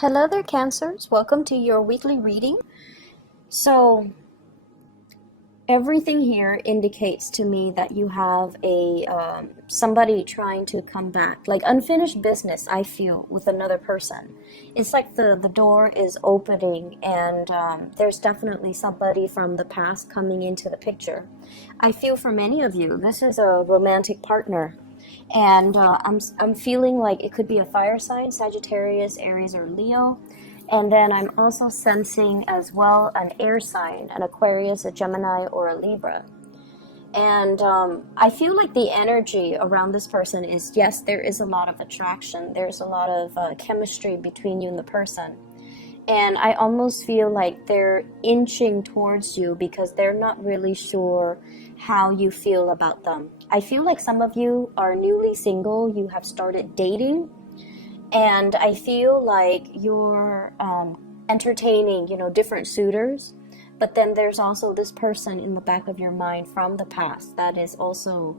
Hello there, Cancers. Welcome to your weekly reading. So, everything here indicates to me that you have a somebody trying to come back, like unfinished business. I feel with another person. It's like the door is opening, and there's definitely somebody from the past coming into the picture. I feel for many of you, this is a romantic partner. And I'm feeling like it could be a fire sign, Sagittarius, Aries, or Leo. And then I'm also sensing as well an air sign, an Aquarius, a Gemini, or a Libra. And I feel like the energy around this person is, yes, there is a lot of attraction. There's a lot of chemistry between you and the person. And I almost feel like they're inching towards you because they're not really sure how you feel about them. I feel like some of you are newly single, you have started dating, and I feel like you're entertaining, different suitors. But then there's also this person in the back of your mind from the past that is also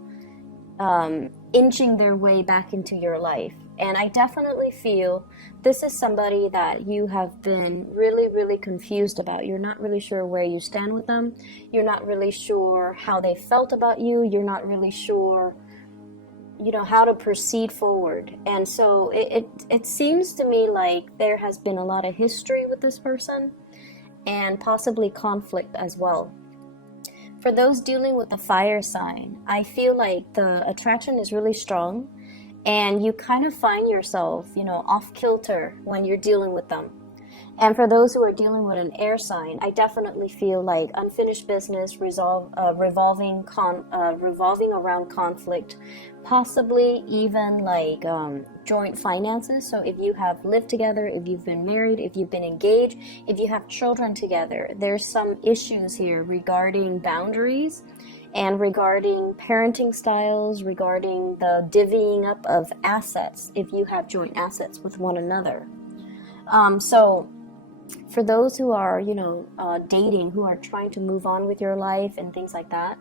inching their way back into your life. And I definitely feel this is somebody that you have been really, really confused about. You're not really sure where you stand with them. You're not really sure how they felt about you. You're not really sure, how to proceed forward. And so it seems to me like there has been a lot of history with this person and possibly conflict as well. For those dealing with the fire sign, I feel like the attraction is really strong. And you kind of find yourself, off kilter when you're dealing with them. And for those who are dealing with an air sign, I definitely feel like unfinished business revolving around conflict, possibly even like joint finances. So if you have lived together, if you've been married, if you've been engaged, if you have children together, there's some issues here regarding boundaries and regarding parenting styles, regarding the divvying up of assets, if you have joint assets with one another. So for those who are, dating, who are trying to move on with your life and things like that,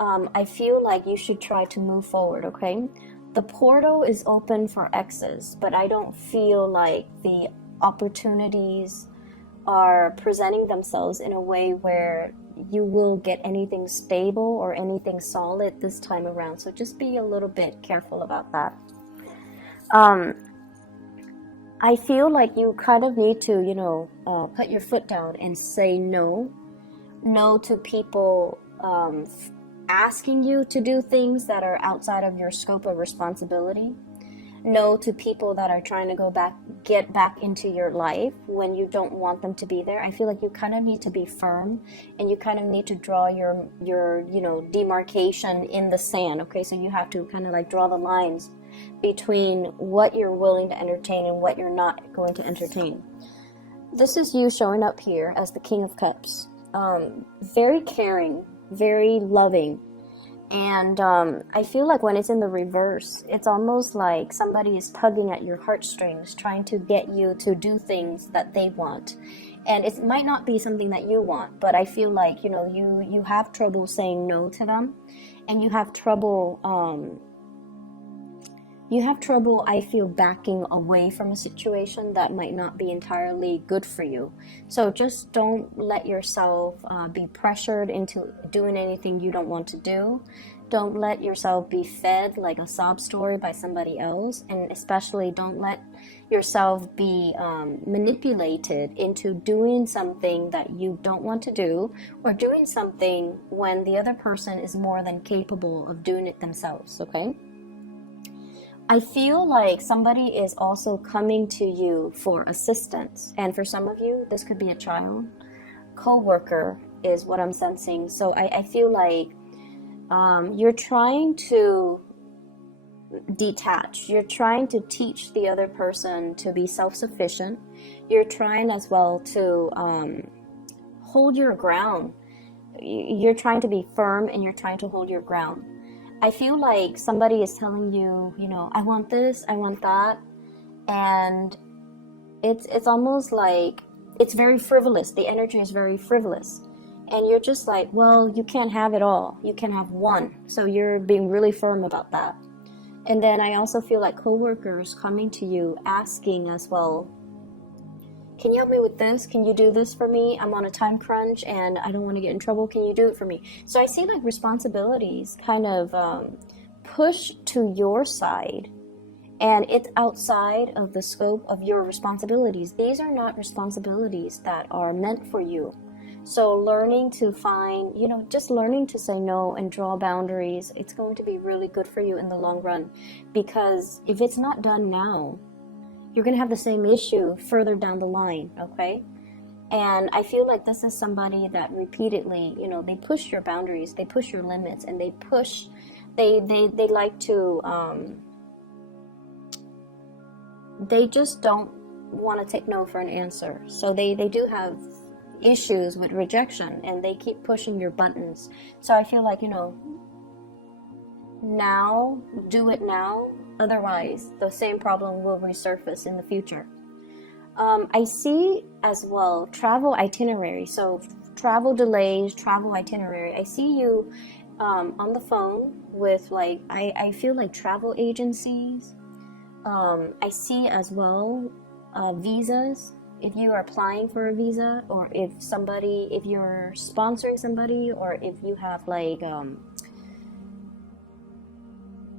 I feel like you should try to move forward, okay? The portal is open for exes, but I don't feel like the opportunities are presenting themselves in a way where you will get anything stable or anything solid this time around. So just be a little bit careful about that. I feel like you kind of need to, put your foot down and say no. No to people asking you to do things that are outside of your scope of responsibility. No to people that are trying to get back into your life when you don't want them to be there. I feel like you kind of need to be firm, and you kind of need to draw your demarcation in the sand. Okay, so you have to kind of like draw the lines between what you're willing to entertain and what you're not going to entertain. This is you showing up here as the King of Cups. Very caring, very loving. And I feel like when it's in the reverse, it's almost like somebody is tugging at your heartstrings, trying to get you to do things that they want. And it might not be something that you want, but I feel like, you have trouble saying no to them. And you have trouble, I feel, backing away from a situation that might not be entirely good for you. So just don't let yourself be pressured into doing anything you don't want to do. Don't let yourself be fed like a sob story by somebody else. And especially don't let yourself be manipulated into doing something that you don't want to do, or doing something when the other person is more than capable of doing it themselves, okay? I feel like somebody is also coming to you for assistance. And for some of you, this could be a child. Co-worker is what I'm sensing. So I feel like you're trying to detach. You're trying to teach the other person to be self-sufficient. You're trying as well to hold your ground. You're trying to be firm, and you're trying to hold your ground. I feel like somebody is telling you, I want this, I want that, and it's almost like it's very frivolous. The energy is very frivolous, and you're just like, well, you can't have it all. You can have one. So you're being really firm about that. And then I also feel like coworkers coming to you asking as well, can you help me with this? Can you do this for me? I'm on a time crunch and I don't want to get in trouble. Can you do it for me? So I see like responsibilities kind of push to your side, and it's outside of the scope of your responsibilities. These are not responsibilities that are meant for you. So learning to find, just learning to say no and draw boundaries, it's going to be really good for you in the long run. Because if it's not done now, you're going to have the same issue further down the line, okay? And I feel like this is somebody that repeatedly, they push your boundaries, they push your limits, and they like to, they just don't want to take no for an answer. So they do have issues with rejection, and they keep pushing your buttons. So I feel like, now, do it now. Otherwise, the same problem will resurface in the future. I see as well travel itinerary. So travel delays, travel itinerary. I see you on the phone with like, I feel like travel agencies. I see as well visas. If you are applying for a visa, or if you're sponsoring somebody, or if you have like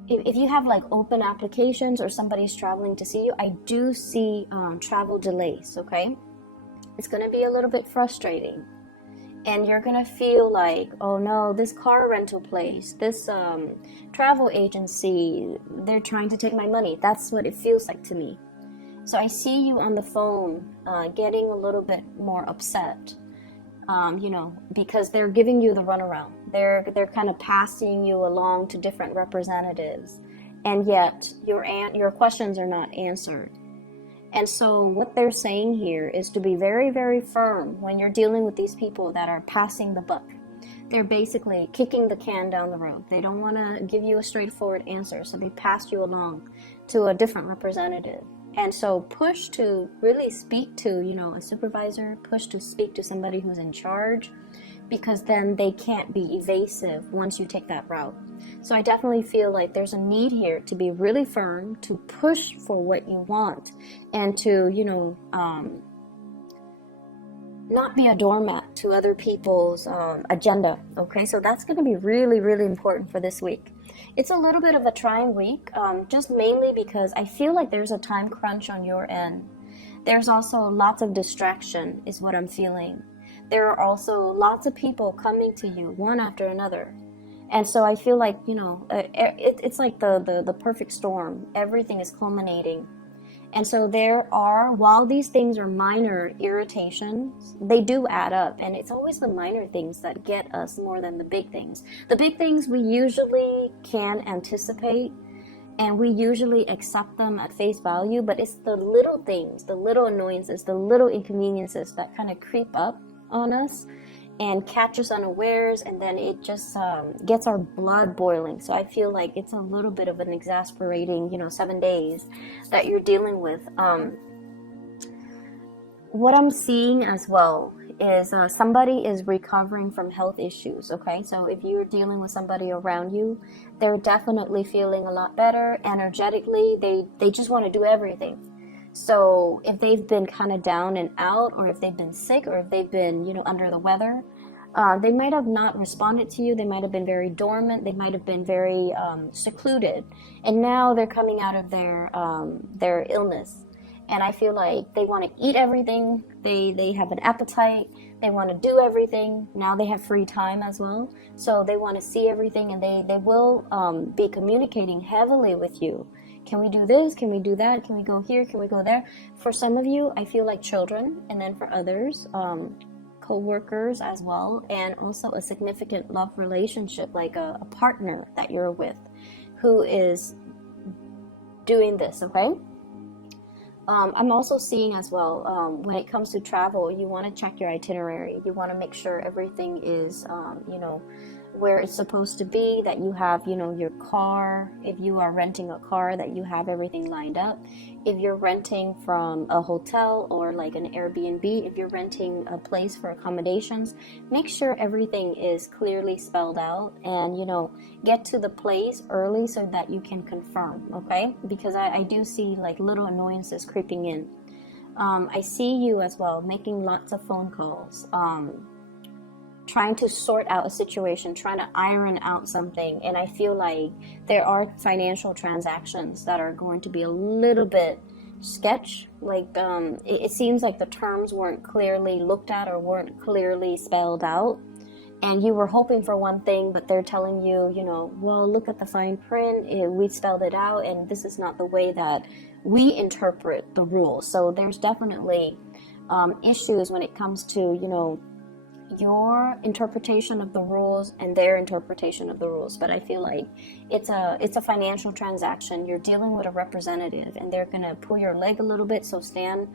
if you have like open applications or somebody's traveling to see you, I do see travel delays, okay? It's going to be a little bit frustrating. And you're going to feel like, oh no, this car rental place, this travel agency, they're trying to take my money. That's what it feels like to me. So I see you on the phone getting a little bit more upset. Because they're giving you the runaround. They're kind of passing you along to different representatives, and yet your questions are not answered. And so what they're saying here is to be very, very firm when you're dealing with these people that are passing the buck. They're basically kicking the can down the road. They don't want to give you a straightforward answer, so they pass you along to a different representative. And so push to really speak to, a supervisor, push to speak to somebody who's in charge, because then they can't be evasive once you take that route. So I definitely feel like there's a need here to be really firm, to push for what you want, and to, not be a doormat to other people's agenda, okay? So that's going to be really, really important for this week. It's a little bit of a trying week, just mainly because I feel like there's a time crunch on your end. There's also lots of distraction is what I'm feeling. There are also lots of people coming to you one after another. And so I feel like, it's like the perfect storm. Everything is culminating. And so while these things are minor irritations, they do add up. And it's always the minor things that get us more than the big things. The big things we usually can anticipate, and we usually accept them at face value, but it's the little things, the little annoyances, the little inconveniences that kind of creep up on us and catch us unawares, and then it just gets our blood boiling. So I feel like it's a little bit of an exasperating, 7 days that you're dealing with. What I'm seeing as well is somebody is recovering from health issues, okay? So if you're dealing with somebody around you, they're definitely feeling a lot better energetically. They just want to do everything. So if they've been kind of down and out, or if they've been sick, or if they've been, under the weather, they might have not responded to you. They might have been very dormant. They might have been very secluded. And now they're coming out of their illness. And I feel like they want to eat everything. They have an appetite. They want to do everything. Now they have free time as well. So they want to see everything, and they will be communicating heavily with you. Can we do this? Can we do that? Can we go here? Can we go there? For some of you, I feel like children, and then for others, co-workers as well, and also a significant love relationship, like a partner that you're with who is doing this, okay? I'm also seeing as well, when it comes to travel, you want to check your itinerary. You want to make sure everything is, where it's supposed to be, that you have, your car. If you are renting a car, that you have everything lined up. If you're renting from a hotel or like an Airbnb, if you're renting a place for accommodations, make sure everything is clearly spelled out, and, get to the place early so that you can confirm, okay? Because I do see like little annoyances creeping in. I see you as well making lots of phone calls, trying to sort out a situation, trying to iron out something. And I feel like there are financial transactions that are going to be a little bit sketch. Like it seems like the terms weren't clearly looked at or weren't clearly spelled out. And you were hoping for one thing, but they're telling you, you know, well, look at the fine print. We spelled it out, and this is not the way that we interpret the rules. So there's definitely issues when it comes to, you know, your interpretation of the rules and their interpretation of the rules. But I feel like it's a financial transaction. You're dealing with a representative, and they're gonna pull your leg a little bit. So stand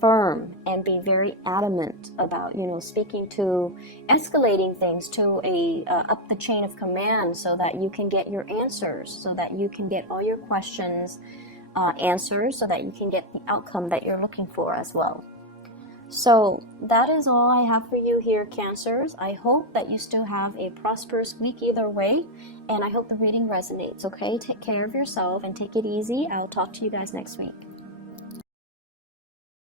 firm and be very adamant about, you know, speaking to, escalating things to a up the chain of command, so that you can get your answers, so that you can get all your questions answers, so that you can get the outcome that you're looking for as well. So that is all I have for you here, Cancers. I hope that you still have a prosperous week either way, and I hope the reading resonates, okay? Take care of yourself and take it easy. I'll talk to you guys next week.